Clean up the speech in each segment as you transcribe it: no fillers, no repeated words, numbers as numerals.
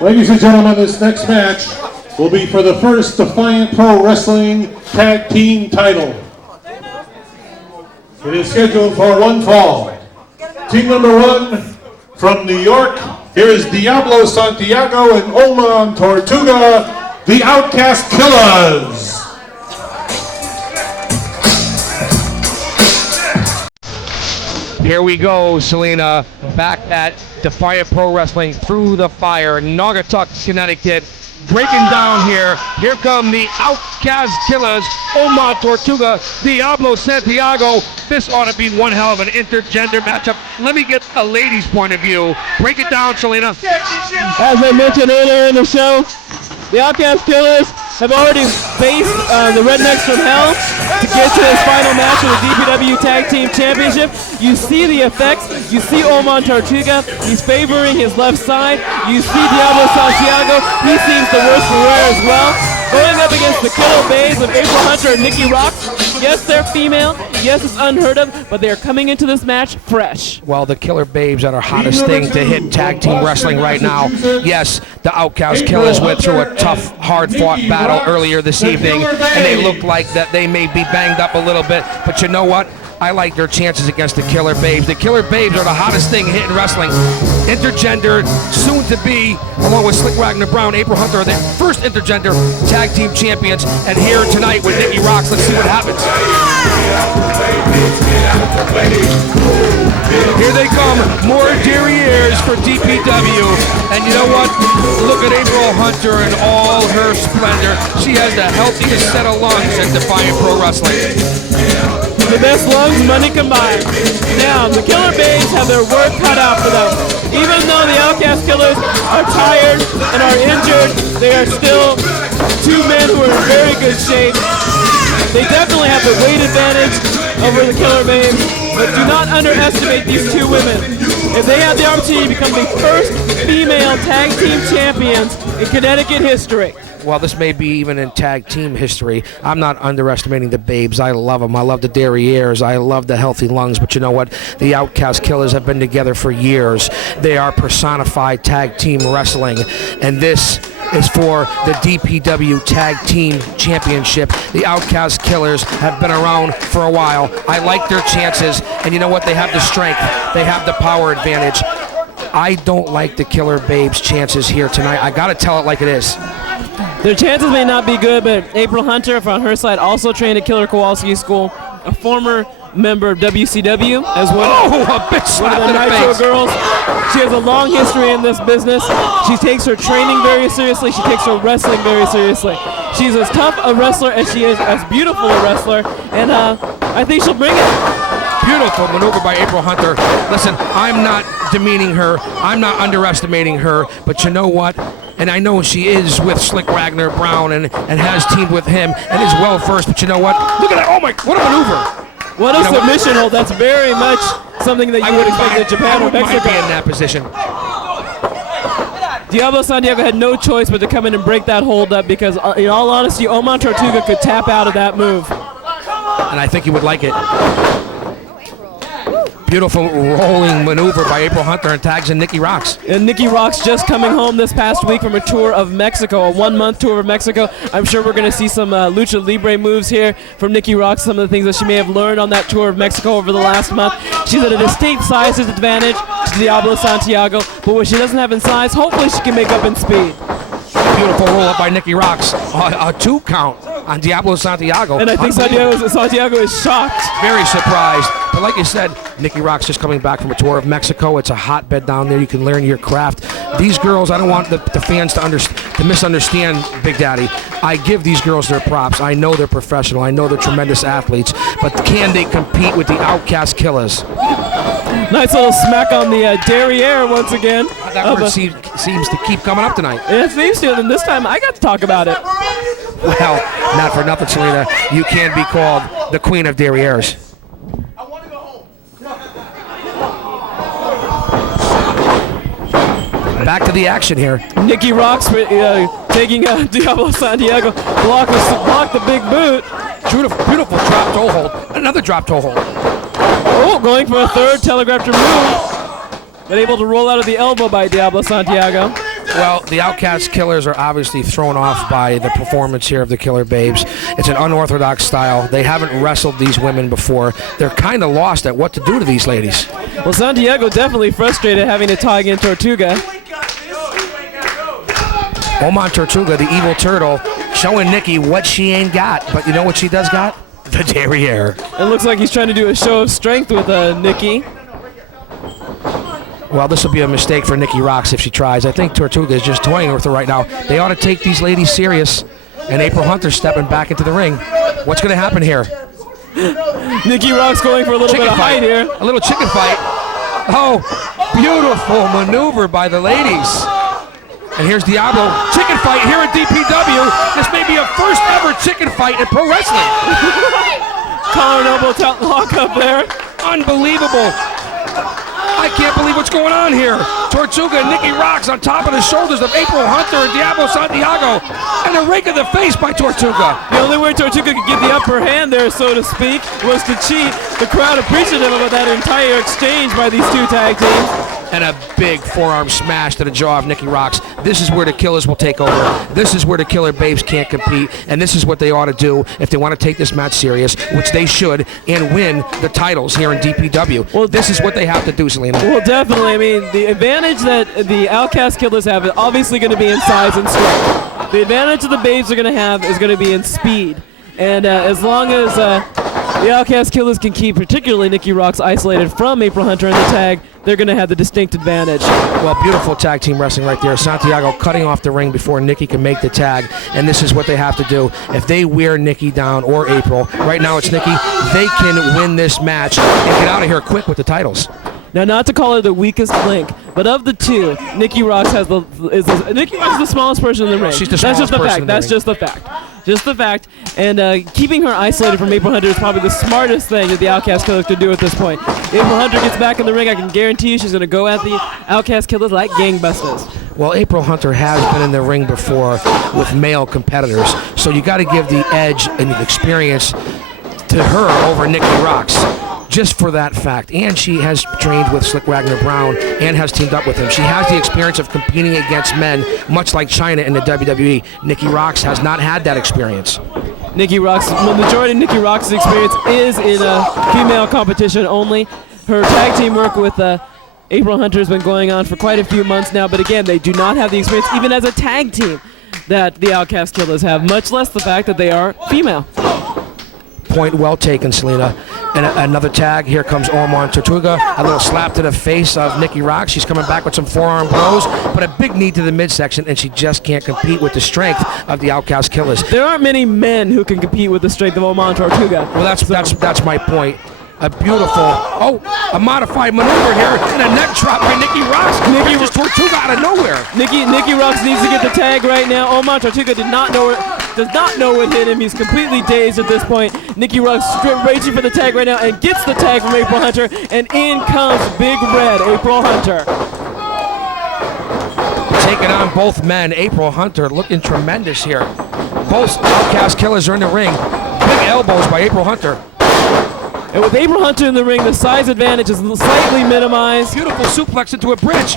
Ladies and gentlemen, this next match will be for the first Defiant Pro Wrestling Tag Team title. It is scheduled for one fall. Team number 1 from New York, here is Diablo Santiago and Oman Tortuga, the Outkast Killas. Here we go, Selena, back at Defiant Pro Wrestling through the fire, Naugatuck, Connecticut. Breaking down here. Here come the Outkast Killas, Omar Tortuga, Diablo Santiago. This ought to be one hell of an intergender matchup. Let me get a lady's point of view. Break it down, Selena. As I mentioned earlier in the show, the Outkast Killas have already faced the Rednecks from Hell to get to this final match of the DPW Tag Team Championship. You see the effects. You see Oman Tortuga. He's favoring his left side. You see Diablo Santiago. He seems the worst for wear as well. Going up against the Killer Bays of April Hunter and Nikki Roxx. Yes, they're female. Yes, it's unheard of, but they are coming into this match fresh. Well, the Killer Babes are the hottest thing to hit tag team wrestling right now. Yes, the Outkast Killas went through a tough, hard-fought battle earlier this evening, and they look like that they may be banged up a little bit, but you know what? I like their chances against the Killer Babes. The Killer Babes are the hottest thing hitting wrestling. Intergender, soon to be, along with Slick Wagner Brown, April Hunter, are the first intergender tag team champions. And here tonight with Nikki Roxx, let's see what happens. Here they come, more derrieres for DPW. And you know what? Look at April Hunter in all her splendor. She has the healthiest set of lungs at Defiant Pro Wrestling. The best lungs, money combined. Now, the Killer Babes have their work cut out for them. Even though the Outkast Killas are tired and are injured, they are still two men who are in very good shape. They definitely have the weight advantage over the Killer Babes, but do not underestimate these two women. If they have the opportunity to become the first female tag team champions in Connecticut history. Well, this may be even in tag team history. I'm not underestimating the Babes. I love them. I love the derrieres. I love the healthy lungs. But you know what? The Outkast Killas have been together for years. They are personified tag team wrestling. And this is for the DPW Tag Team Championship. The Outkast Killas have been around for a while. I like their chances. And you know what? They have the strength. They have the power advantage. I don't like the Killer Babes' chances here tonight. I got to tell it like it is. Their chances may not be good, but April Hunter, on her side, also trained at Killer Kowalski School, a former member of WCW as well. Oh, a bitch slap one of the Nitro girls. She has a long history in this business. She takes her training very seriously. She takes her wrestling very seriously. She's as tough a wrestler as she is as beautiful a wrestler, and I think she'll bring it. Beautiful maneuver by April Hunter. Listen, I'm not demeaning her. I'm not underestimating her, but you know what? And I know she is with Slick Wagner Brown and has teamed with him and is well versed, but you know what? Look at that. Oh my, what a maneuver. What a submission hold. That's very much something that you would expect in Japan or Mexico. Be in that position. Diablo Santiago had no choice but to come in and break that hold up because, in all honesty, Oman Tortuga could tap out of that move. And I think he would like it. Beautiful rolling maneuver by April Hunter and tags in Nikki Roxx. And Nikki Roxx just coming home this past week from a tour of Mexico, a 1-month tour of Mexico. I'm sure we're going to see some lucha libre moves here from Nikki Roxx, some of the things that she may have learned on that tour of Mexico over the last month. She's at a distinct size disadvantage to Diablo Santiago, but what she doesn't have in size, hopefully she can make up in speed. Beautiful roll up by Nikki Roxx. A 2 count on Diablo Santiago. And I think Santiago is shocked. Very surprised. But like you said, Nikki Roxx just coming back from a tour of Mexico. It's a hotbed down there. You can learn your craft. These girls, I don't want the fans to misunderstand Big Daddy. I give these girls their props. I know they're professional. I know they're tremendous athletes. But can they compete with the Outkast Killas? Nice little smack on the derriere once again. That word seems to keep coming up tonight. It seems to, and this time I got to talk about it. Well, not for nothing, Selena. You can be called the queen of derrieres. I want to go home. Back to the action here. Nikki Roxx taking Diablo Santiago. Block the big boot. Beautiful drop toe hold. Another drop toe hold. Oh, going for a third telegraph to move. But able to roll out of the elbow by Diablo Santiago. Well, the Outkast Killers are obviously thrown off by the performance here of the Killer Babes. It's an unorthodox style. They haven't wrestled these women before. They're kind of lost at what to do to these ladies. Well, Santiago definitely frustrated having to tag in Tortuga. Oman Tortuga, the evil turtle, showing Nikki what she ain't got. But you know what she does got? The derriere. It looks like he's trying to do a show of strength with Nikki. Well, this will be a mistake for Nikki Roxx if she tries. I think Tortuga is just toying with her right now. They ought to take these ladies serious. And April Hunter stepping back into the ring. What's going to happen here? Nikki Roxx going for a little bit of height here. A little chicken fight. Oh, beautiful maneuver by the ladies. And here's Diablo. Chicken fight here at DPW. This may be a first ever chicken fight in pro wrestling. Collar and elbow lock up there. Unbelievable. I can't believe what's going on here. Tortuga and Nikki Roxx on top of the shoulders of April Hunter and Diablo Santiago. And a rake of the face by Tortuga. The only way Tortuga could get the upper hand there, so to speak, was to cheat. The crowd appreciative of that entire exchange by these two tag teams. And a big forearm smash to the jaw of Nikki Roxx. This is where the Killers will take over. This is where the Killer Babes can't compete. And this is what they ought to do if they want to take this match serious, which they should, and win the titles here in DPW. Well, this is what they have to do, Selena. Well, definitely. I mean, the advantage that the Outkast Killers have is obviously going to be in size and strength. The advantage that the Babes are going to have is going to be in speed. And as long as the Outkast Killers can keep particularly Nikki Roxx isolated from April Hunter in the tag, they're going to have the distinct advantage. Well, beautiful tag team wrestling right there. Santiago cutting off the ring before Nikki can make the tag, and this is what they have to do. If they wear Nikki down or April, right now it's Nikki, they can win this match and get out of here quick with the titles. Now, not to call her the weakest link, but of the two, Nikki Roxx Nikki Roxx is the smallest person in the ring. She's the smallest person in the That's ring. just the fact. Just the fact. And keeping her isolated from April Hunter is probably the smartest thing that the Outkast Killers could do at this point. April Hunter gets back in the ring, I can guarantee you she's going to go at the Outkast Killers like gangbusters. Well, April Hunter has been in the ring before with male competitors, so you got to give the edge and the experience to her over Nikki Roxx. Just for that fact. And she has trained with Slick Wagner Brown and has teamed up with him. She has the experience of competing against men, much like Chyna in the WWE. Nikki Roxx has not had that experience. Nikki Roxx, the majority of Nikki Roxx's experience is in female competition only. Her tag team work with April Hunter has been going on for quite a few months now, but again, they do not have the experience, even as a tag team, that the Outkast Killers have, much less the fact that they are female. Point well taken, Selena. And another tag. Here comes Oman Tortuga. A little slap to the face of Nikki Roxx. She's coming back with some forearm blows, but a big knee to the midsection, and she just can't compete with the strength of the Outkast Killers. There aren't many men who can compete with the strength of Oman Tortuga. Well, that's my point. A beautiful, a modified maneuver here, and a neck drop by Nikki Roxx. Nikki just Tortuga out of nowhere. Nikki Roxx needs to get the tag right now. Oman Tortuga does not know what hit him. He's completely dazed at this point. Nikki Roxx reaching for the tag right now and gets the tag from April Hunter, and in comes Big Red April Hunter. Taking on both men. April Hunter looking tremendous here. Both Outkast Killers are in the ring. Big elbows by April Hunter. And with April Hunter in the ring, the size advantage is slightly minimized. Beautiful suplex into a bridge.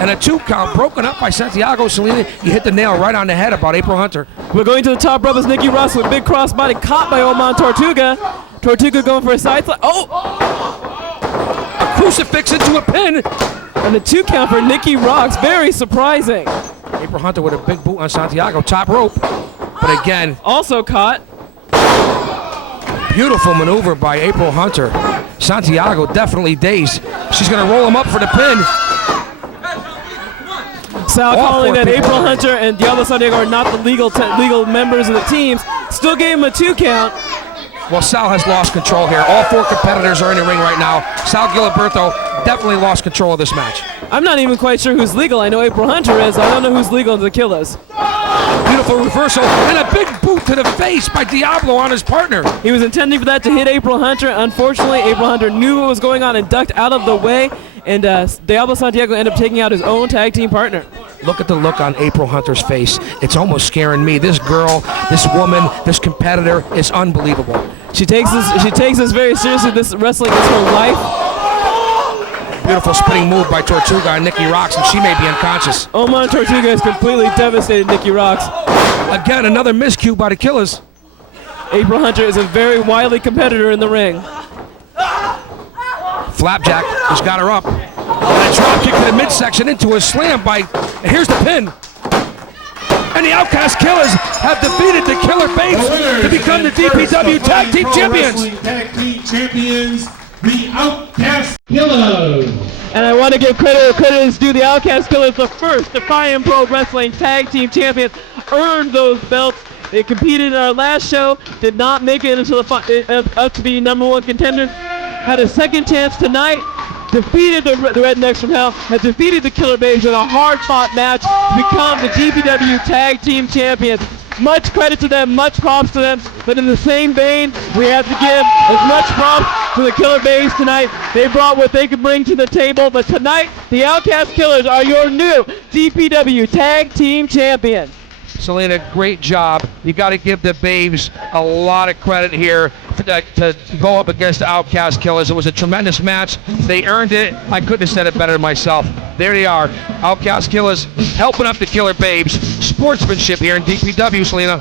And a 2 count broken up by Santiago. Selena, you hit the nail right on the head about April Hunter. We're going to the top rope as Nikki Roxx with big crossbody caught by Oman Tortuga. Tortuga going for a side slap. A crucifix into a pin. And a 2 count for Nikki Roxx. Very surprising. April Hunter with a big boot on Santiago. Top rope. But again. Also caught. Beautiful maneuver by April Hunter. Santiago definitely dazed. She's going to roll him up for the pin. Sal calling that April Hunter and Diablo Santiago are not the legal members of the teams. Still gave him a 2 count. Well, Sal has lost control here. All 4 competitors are in the ring right now. Sal Giliberto definitely lost control of this match. I'm not even quite sure who's legal. I know April Hunter is. I don't know who's legal in the Killas. Beautiful reversal and a big boot to the face by Diablo on his partner. He was intending for that to hit April Hunter. Unfortunately, April Hunter knew what was going on and ducked out of the way. And Diablo Santiago ended up taking out his own tag team partner. Look at the look on April Hunter's face. It's almost scaring me. This girl, this woman, this competitor is unbelievable. She takes this very seriously. This wrestling is her life. Beautiful spinning move by Tortuga and Nikki Roxx, and she may be unconscious. Omar Tortuga has completely devastated Nikki Roxx. Again, another miscue by the Killers. April Hunter is a very wily competitor in the ring. Flapjack just got her up. And a drop kick to the midsection into a slam by, here's the pin. And the Outkast Killas have defeated the Killer Babes to become the DPW Tag Team Champions. Tag Team Champions, the Outkast Killas. And I want to give credit is due. The Outkast Killas, the first Defiant Pro Wrestling Tag Team Champions, earned those belts. They competed in our last show, did not make it into up to be #1 contender. Had a second chance tonight, defeated the Rednecks from Hell, has defeated the Killer Babes in a hard-fought match to become the DPW Tag Team Champions. Much credit to them, much props to them, but in the same vein, we have to give as much props to the Killer Babes tonight. They brought what they could bring to the table, but tonight, the Outkast Killas are your new DPW Tag Team Champions. Selena, great job. You got to give the Babes a lot of credit here to go up against the Outkast Killas. It was a tremendous match. They earned it. I couldn't have said it better myself. There they are. Outkast Killas helping up the Killer Babes. Sportsmanship here in DPW, Selena.